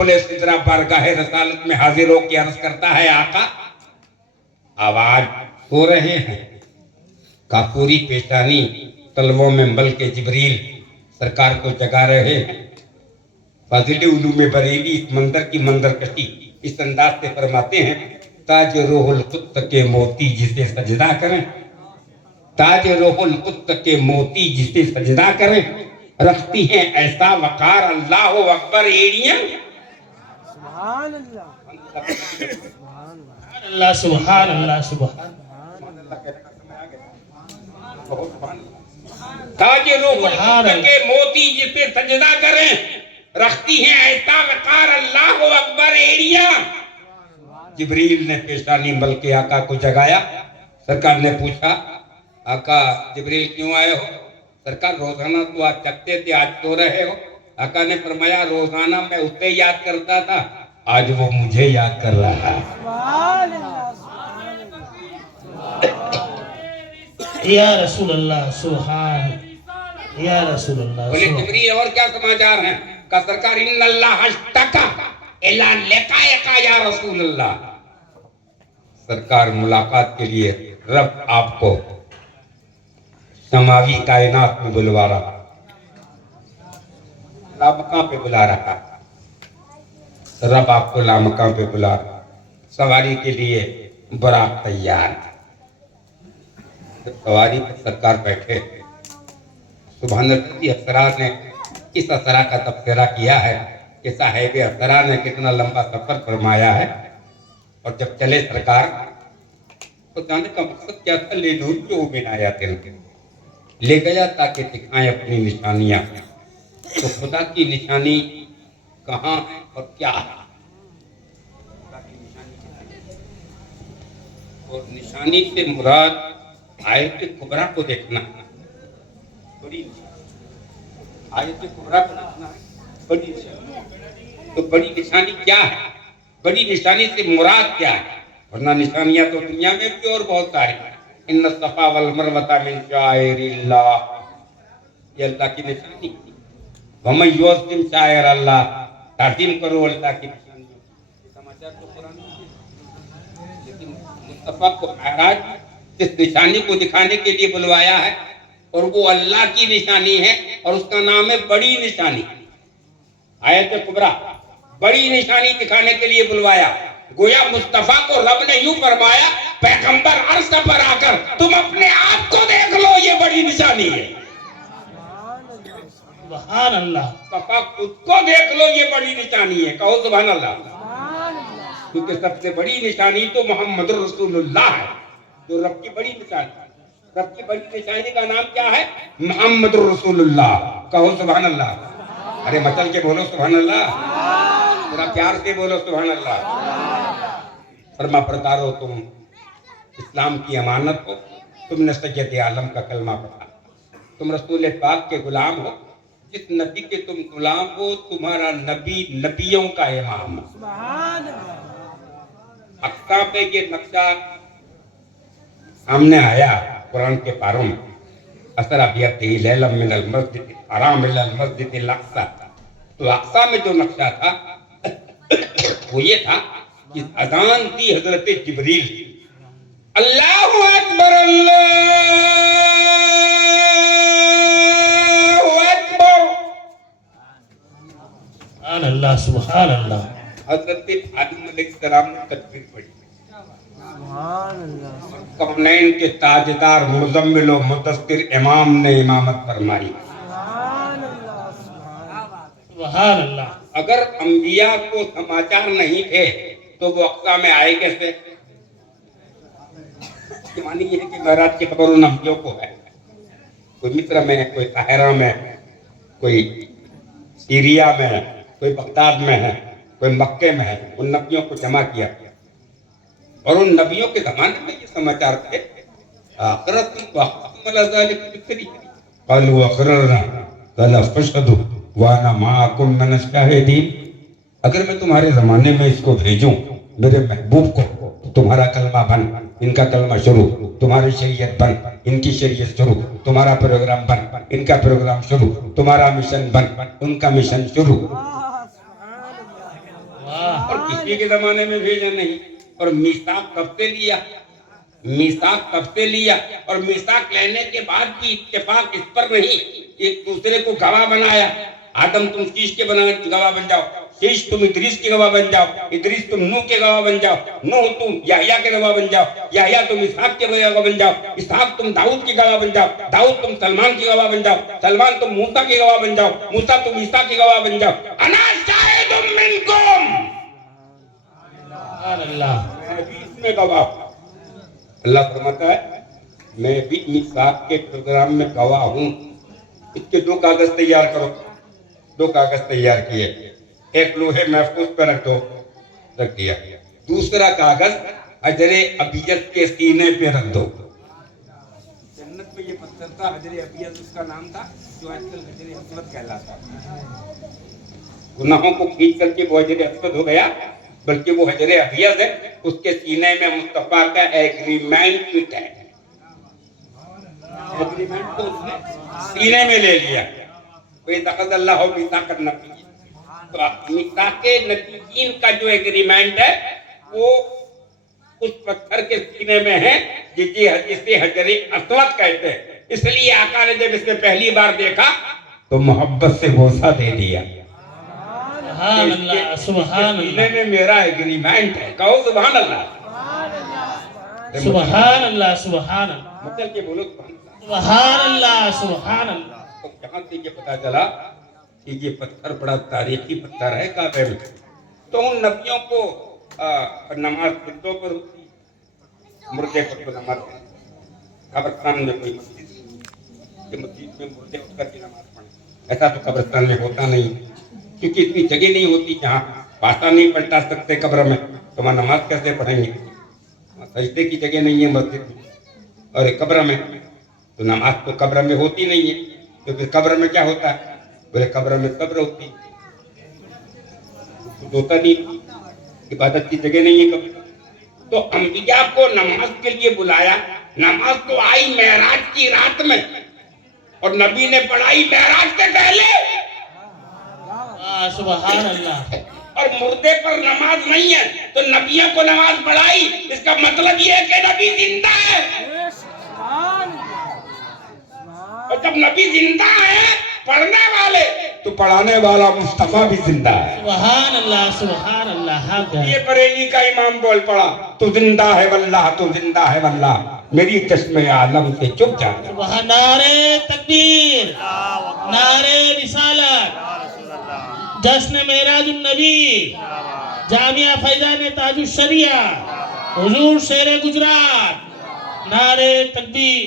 सिदरा बारगाह रसालत में हाजिर हो के अर्ज करता है, आका आवाज हो रहे हैं। कापूरी पेशानी तलवों में मल के जिब्रील सरकार को जगा रहे हैं। फाजिल उलूम बरेली इस मंदिर की मंदिर कशी इस अंदाज से फरमाते हैं, ताज रोहुल कुत्त के मोती जिसे सजदा करें, ताज रोहुल कुत्त के मोती जिसे सजदा करें, रखती हैं ऐसा वकार अल्लाह अकबर एड़ियां। सुभान अल्लाह, अल्लाह सुभान अल्लाह सुभान। ताज रोहुल कुत्त के मोती जिसे सजदा करें, रखती हैं ऐसा वकार अल्लाह अकबर एड़ियां। जिब्रील ने पेशानी मल के आका को जगाया। सरकार ने पूछा, आका जिब्रील क्यों आए हो? सरकार रोजाना तो आप जगते थे, आज सो रहे हो? आका ने फरमाया, रोजाना मैं उसे याद करता था, आज वो मुझे याद कर रहा है। सुभान अल्लाह, या रसूल अल्लाह सुभान, या रसूल अल्लाह बोले सुभान। जिब्रील और क्या समाचार हैं? का सरकार इन्नल्लाह अश्तका इला लिकायका या रसूल अल्लाह। सरकार मुलाकात के लिए रब आपको समावी कायनात में बुलवा रहा, लामका पे बुला रहा। रब आपको लामका पे बुला रहा, सवारी के लिए बरात तैयार। सवारी पर सरकार बैठे, सुभान अल्लाह। असरा ने इस असरा का तबसरा किया है कि साहिब असरा ने कितना लंबा सफर फरमाया है। और जब चले सरकार तो जाने का मकसद क्या था? ले नूर जो में आया ले गया ताकि दिखाएं अपनी निशानियां। तो खुदा की निशानी कहाँ है और क्या है? और निशानी से मुराद आयत कुबरा को देखना है, बड़ी आयत कुबरा को देखना है, बड़ी निशानी। तो बड़ी निशानी क्या है? बड़ी निशानी से मुराद क्या है? वरना निशानियां तो दुनिया में भी और बहुत सारी हैं। इन्न सफा वल मरवता मिन शाइरिल्लाह, ये अल्लाह की निशानी। वमन युअज़्ज़िम शाइर अल्लाह, ताज़ीम करो अल्लाह की निशानी। समाचार तो कुरान में, लेकिन मुस्तफा को महराज इस निशानी को दिखाने के लिए बुलवाया है और वो अल्लाह की निशानी है और उसका नाम है बड़ी निशानी। आयत कुबरा, बड़ी निशानी दिखाने के लिए बुलवाया। गोया मुस्तफा को रब ने यूं फरमाया, पैगंबर अर्श पर आकर तुम अपने आप को देख लो, ये बड़ी निशानी है। सुभान अल्लाह। मुस्तफा खुद को देख लो, ये बड़ी निशानी है। कहो सुभान अल्लाह। क्योंकि सबसे बड़ी निशानी तो मोहम्मद रसूलुल्लाह है, जो रब की बड़ी निशानी। रब की बड़ी निशानी का नाम क्या है? मोहम्मद रसूलुल्लाह। कहो सुभान अल्लाह। अरे मचल के बोलो सुभान अल्लाह, थोड़ा प्यार से बोलो सुभान अल्लाह। फरमा बरदारो, तुम इस्लाम की अमानत हो, तुमने सैयद आलम का कलमा पढ़ा, तुम रसूल पाक के गुलाम हो। जिस नबी के तुम गुलाम हो, तुम्हारा नबी नबियों का इमाम है। सुभान अल्लाह। अक्सा पे ये नक्शा सामने आया कुरान के पारों में, असरा बियदिही लैलन मिनल मस्जिदिल हराम इलल मस्जिदिल अक्सा। तो अक्सा में जो नक्शा था वो ये था कि अजान दी हजरत जिब्रील, अल्लाहु अकबर अल्लाहु अकबर। सुभान अल्लाह सुभान अल्लाह। हजरत आदम अलैहिस्सलाम ने तकबीर पढ़ी। सुभान अल्लाह, कौनैन के ताजदार मुज़म्मिल व मुदस्सिर इमाम ने इमामत फरमाई। सुभान अल्लाह, सुभान अल्लाह। अगर अंबिया को समाचार नहीं थे तो वो अक्सा में आए कैसे? मानी है कि महराज की खबर उन अंबियों को है। कोई मिस्र में, कोई काहिरा में, कोई सीरिया में, कोई बगदाद में है, कोई मक्के में है। उन नबियों को जमा किया और उन नबियों के जमाने में ये समाचार थे। अगर मैं तुम्हारे जमाने में इसको भेजूं, मेरे महबूब को, तो तुम्हारा कलमा बन, इनका कलमा शुरू, तुम्हारी शरीयत बन, इनकी शरीयत शुरू, तुम्हारा प्रोग्राम बन, इनका प्रोग्राम शुरू, तुम्हारा मिशन बन, उनका मिशन शुरू। اور کسی کے زمانے میں بھیجا نہیں. اور میثاق کب سے لیا؟ میثاق کب سے لیا؟ اور میثاق لینے کے بعد بھی اتفاق اس پر نہیں، ایک دوسرے کو گواہ بنایا. آدم تم شیش کے گواہ بن جاؤ، شیش تم ادریس کے گواہ بن جاؤ، ادریس تم نوح کے گواہ بن جاؤ، نوح تم یحییٰ کے گواہ بن جاؤ، یحییٰ تم اسحاق کے گواہ بن جاؤ، اسحاق تم داؤد کے گواہ بن جاؤ، داؤد تم سلمان کے گواہ بن جاؤ، سلمان تم موسیٰ کے گواہ بن جاؤ، موسیٰ تم عیسیٰ کے گواہ بن جاؤ. انا شاہد منکم، سبحان اللہ. میں بھی اس میں گواہ ہوں. اللہ فرماتا ہے میں بھی میثاق کے پروگرام میں گواہ ہوں. اس کے 2 کاغذ تیار کرو. 2 کاغذ تیار کیے، ایک لوہے محفوظ پہ رکھ دو، رکھ دیا. دوسرا کاغذ حجر ابیض کے سینے پہ رکھ دو. جنت میں یہ پتھر تھا حجر ابیض اس کا نام تھا، جو آج کل حجر اسود کہلاتا ہے. گناہوں کو کھینچ کر کے وہ حجر اسود ہو گیا، بلکہ وہ حجر ابیض ہے. اس کے سینے میں مصطفیٰ کا ایگریمنٹ فٹ ہے. ایگریمنٹ تو اس نے سینے میں لے لیا. وَإِذْ اللَّهُ مِيثَاقَ النَّبِيِّينَ، تو میثاق نبیین کا جو ایگریمنٹ ہے وہ اس پتھر کے سینے میں ہے جسے حجر اسود کہتے ہیں. اس لیے آقا نے جب اسے پہلی بار دیکھا تو محبت سے بوسہ دے دیا. سبحان اللہ. سبحان سینے اللہ. میں میرا ایگریمنٹ ہے. کہو سبحان اللہ. سبحان اللہ. سبحان اللہ. مچل کے بولو سبحان اللہ. سبحان اللہ. سبحان اللہ. تو جہاں سے یہ پتا چلا کہ یہ پتھر بڑا تاریخی پتھر ہے کعبے میں، تو ان نبیوں کو نماز مردوں پر ہوتی، مردے پر تو نماز پڑھتی. قبرستان میں کوئی مسجد، یہ مسجد میں مردے اٹھ کر کے نماز پڑھیں، ایسا تو قبرستان میں ہوتا نہیں، کیونکہ اتنی جگہ نہیں ہوتی جہاں پاسا نہیں پلٹا سکتے قبر میں، تو وہاں نماز کیسے پڑھیں گے؟ سجدے کی جگہ نہیں ہے مسجد میں اور قبر میں، تو نماز تو قبر میں ہوتی نہیں ہے. تو پھر قبر میں کیا ہوتا ہے؟ بولے قبر میں قبر ہوتی، کچھ ہوتا نہیں، عبادت کی جگہ نہیں ہے قبر. تو انبیاء کو نماز کے لیے بلایا. نماز تو آئی معراج کی رات میں، اور نبی نے پڑھائی معراج سے پہلے. سبحان اللہ. اور مردے پر نماز نہیں ہے تو نبیوں کو نماز پڑھائی. اس کا مطلب یہ ہے کہ نبی زندہ ہے. اور جب نبی زندہ ہے پڑھنے والے تو پڑھانے والا مصطفیٰ بھی زندہ ہے. سبحان اللہ. سبحان اللہ. یہ بریلی کا امام بول پڑا تو زندہ ہے واللہ، تو زندہ ہے واللہ، میری چشمے عالم سے چپ جا. سبحان. نعرے تکبیر، نعرے رسالت، جشن معراج النبی، جامعہ فیضان تاج الشریعہ، حضور شیر گجرات. نعرے تکبیر.